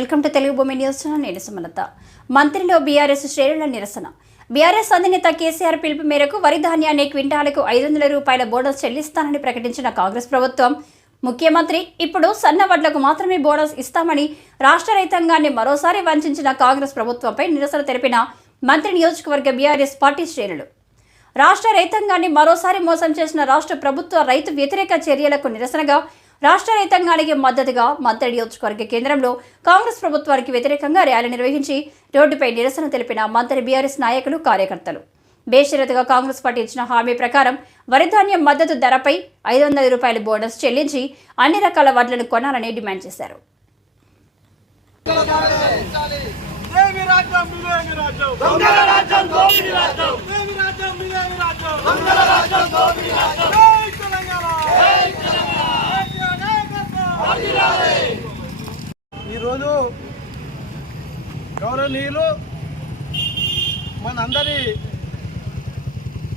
Welcome to Telugu భూమి news channel నేను Sumalatha. మంత్రిలో BRS శ్రేణుల నిరసన. బీఆర్ఎస్ అధినేత కేసీఆర్ పిలుపు మేరకు వరి ధాన్యాన్ని క్వింటాలకు ఐదు వందల రూపాయల బోనస్ చెల్లిస్తానని ప్రకటించిన కాంగ్రెస్ ప్రభుత్వం. ముఖ్యమంత్రి ఇప్పుడు సన్న వడ్లకు మాత్రమే బోనస్ ఇస్తామని రాష్ట్ర రైతాంగాన్ని మరోసారి వంచిన కాంగ్రెస్ ప్రభుత్వంపై నిరసన తెలిపిన మంత్రి నియోజకవర్గ బీఆర్ఎస్ పార్టీ శ్రేణులు. రాష్ట్ర రైతాంగాన్ని మరోసారి మోసం చేసిన రాష్ట్ర ప్రభుత్వ రైతు వ్యతిరేక చర్యలకు నిరసనగా రాష్ట్ర రైతాంగానికి మద్దతుగా మంత్రి నియోజకవర్గ కేంద్రంలో కాంగ్రెస్ ప్రభుత్వానికి వ్యతిరేకంగా ర్యాలీ నిర్వహించి రోడ్డుపై నిరసన తెలిపిన మంత్రి బీఆర్ఎస్ నాయకులు కార్యకర్తలు. బేషరతుగా కాంగ్రెస్ పార్టీ ఇచ్చిన హామీ ప్రకారం వరిధాన్యం మద్దతు ధరపై ఐదు వందల రూపాయల బోనస్ చెల్లించి అన్ని రకాల వడ్లను కొనాలని డిమాండ్ చేశారు. రాజ్యం రాజ్యం దొంగల రాజ్యం దోపిడీ రాజ్యం దేవి రాజ్యం బిలేవి రాజ్యం దొంగల రాజ్యం దోపిడీ రాజ్యం జై తెలంగాణ కేసీఆర్ నాయకత్వం. ఈరోజు గౌరవనీయులు మనందరి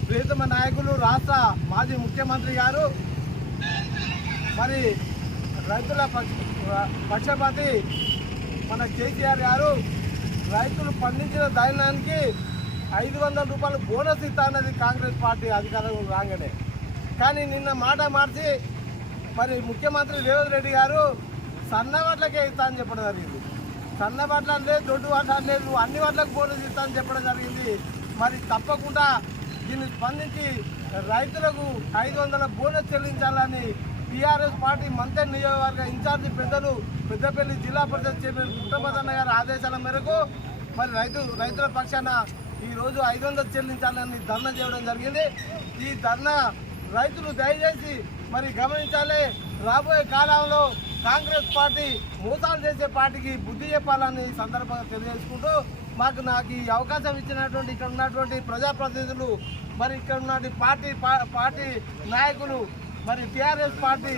ప్రియతమ నాయకులు రాష్ట్ర మాజీ ముఖ్యమంత్రి గారు మరి రైతుల పక్షపాతి మన కేసీఆర్ గారు రైతులు పండించిన ధాన్యానికి ఐదు వందల రూపాయలు బోనస్ ఇస్తానది కాంగ్రెస్ పార్టీ అధికారం రాగానే. కానీ నిన్న మాట మార్చి మరి ముఖ్యమంత్రి రేవంత్ రెడ్డి గారు సన్న వడ్లకే ఇస్తా అని చెప్పడం జరిగింది. సన్న వడ్ల అంటే దొడ్డు వడ్ల లేదు అన్ని వడ్లకు బోనస్ ఇస్తా అని చెప్పడం జరిగింది. మరి తప్పకుండా దీన్ని స్పందించి రైతులకు ఐదు వందల బోనస్ చెల్లించాలని టీఆర్ఎస్ పార్టీ మంత్రి నియోజకవర్గ ఇన్ఛార్జి పెద్దలు పెద్దపల్లి జిల్లా పరిషత్ చైర్మన్ కుటుంబదన్న గారి ఆదేశాల మేరకు మరి రైతు రైతుల పక్షాన ఈ రోజు ఐదు వందలు చెల్లించాలని ధర్నా చేయడం జరిగింది. ఈ ధర్నా రైతులు దయచేసి మరి గమనించాలి. రాబోయే కాలంలో కాంగ్రెస్ పార్టీ మోసాలు చేసే పార్టీకి బుద్ధి చెప్పాలని ఈ సందర్భంగా తెలియజేసుకుంటూ మాకు నాకు ఈ అవకాశం ఇచ్చినటువంటి ఇక్కడ ఉన్నటువంటి ప్రజాప్రతినిధులు మరి ఇక్కడ ఉన్నటువంటి పార్టీ పార్టీ నాయకులు మరి టీఆర్ఎస్ పార్టీ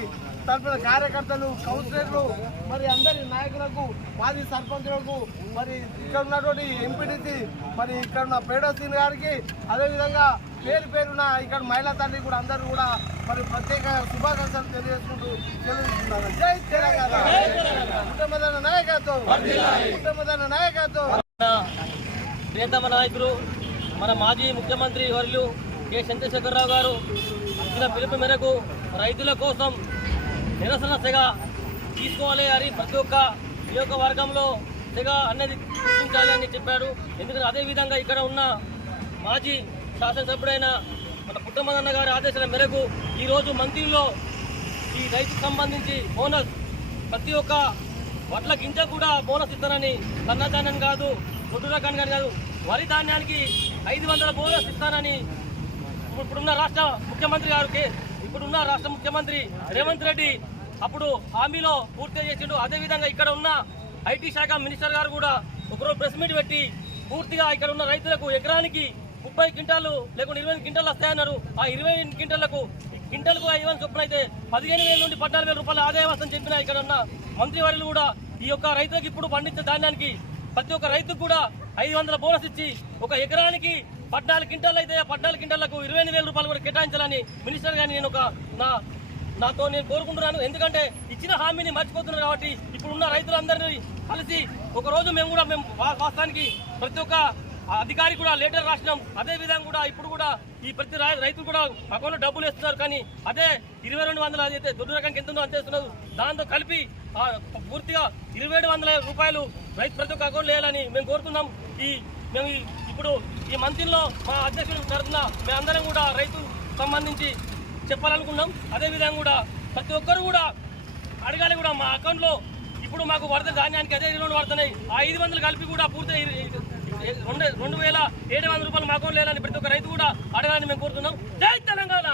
తరఫున కార్యకర్తలు కౌన్సిలర్లు మరి అందరి నాయకులకు మాజీ సర్పంచులకు మరి ఇక్కడ ఉన్నటువంటి ఎంపీటీసీ మరి ఇక్కడ ఉన్న పేడోసీన్ గారికి అదేవిధంగా పేరు పేరున ఇక్కడ మహిళా తల్లి కూడా అందరూ కూడా మరి ప్రత్యేక శుభాకాంక్షలు తెలియజేసుకుంటూ తెలియజేస్తున్నారు జై తెలంగాణ! కుటుంబదన నాయకత్వం! కుటుంబదన నాయకత్వం! ప్రియతమ నాయకులు మన మాజీ ముఖ్యమంత్రి వర్యులు కె. చంద్రశేఖరరావు గారు ఇచ్చిన పిలుపు మేరకు రైతుల కోసం నిరసన సెగ తీసుకోవాలి అని ప్రతి ఒక్క నియోజకవర్గంలో సెగ అనేది గుర్తించాలి అని చెప్పాడు. ఎందుకంటే అదేవిధంగా ఇక్కడ ఉన్న మాజీ శాసనసభ్యుడైన మన పుట్టమదన్న గారి ఆదేశాల మేరకు ఈరోజు మంత్రిలో ఈ రైతుకు సంబంధించి బోనస్ ప్రతి ఒక్క వడ్ల గింజ కూడా బోనస్ ఇస్తానని సన్నధాన్యం కాదు గుడ్డు రకాన్ని కానీ కాదు వరి ధాన్యానికి ఐదు వందల బోనస్ ఇస్తానని ఇప్పుడున్న రాష్ట్ర ముఖ్యమంత్రి గారికి ఇప్పుడున్న రాష్ట్ర ముఖ్యమంత్రి రేవంత్ రెడ్డి అప్పుడు హామీలో పూర్తి చేసిండు. అదేవిధంగా ఇక్కడ ఉన్న ఐటీ శాఖ మినిస్టర్ గారు కూడా ఒకరోజు ప్రెస్ మీట్ పెట్టి పూర్తిగా ఇక్కడ ఉన్న రైతులకు ఎకరానికి ముప్పై క్వింటాలు లేకుంటే ఇరవై క్వింటాలు వస్తాయన్నారు. ఆ ఇరవై క్వింటాలకు క్వింటాలకు ఐదు వందల చొప్పున అయితే పదిహేను వేల నుండి పద్నాలుగు వేల రూపాయల ఆదాయం వస్తుందని చెప్పిన ఇక్కడ ఉన్న మంత్రివర్యులు కూడా ఈ యొక్క రైతులకు ఇప్పుడు పండించే ధాన్యానికి ప్రతి ఒక్క రైతుకు కూడా ఐదు వందల బోనస్ ఇచ్చి ఒక ఎకరానికి పద్నాలుగు క్వింటాలు అయితే పద్నాలుగు క్వింటాలకు ఇరవై వేల రూపాయలు కూడా కేటాయించాలని మినిస్టర్ గారిని నేను ఒక నా నాతో నేను కోరుకుంటున్నాను. ఎందుకంటే ఇచ్చిన హామీని మర్చిపోతున్నారు కాబట్టి ఇప్పుడున్న రైతులందరినీ కలిసి ఒకరోజు మేము కూడా మేము వా- వాస్తవానికి ప్రతి ఒక్క అధికారి కూడా లెటర్ రాసినాం. అదే విధంగా కూడా ఇప్పుడు కూడా ఈ ప్రతి రైతులు కూడా అకౌంట్లో డబ్బులు వేస్తున్నారు. కానీ అదే ఇరవై రెండు వందలు అది అయితే దొడ్డు రకానికి ఎంత ఉందో దాంతో కలిపి పూర్తిగా ఇరవై ఏడు వందల రూపాయలు రైతు ప్రతి ఒక్క అకౌంట్ వేయాలని మేము కోరుతున్నాం. ఈ మేము ఇప్పుడు ఈ మంత్రిలో మా అధ్యక్షుడు తరఫున మేమందరం కూడా రైతు సంబంధించి చెప్పాలనుకున్నాం. అదేవిధంగా కూడా ప్రతి ఒక్కరు కూడా అడగాలి కూడా మా అకౌంట్లో. ఇప్పుడు మాకు వరద ధాన్యానికి అదే రెండు పడుతున్నాయి. ఆ ఐదు వందలు కలిపి కూడా పూర్తి రెండు రెండు వేల ఏడు వందల రూపాయలు మా అకౌంట్ లేదని ప్రతి ఒక్క రైతు కూడా అడగాలని మేము కోరుతున్నాం. జై తెలంగాణ!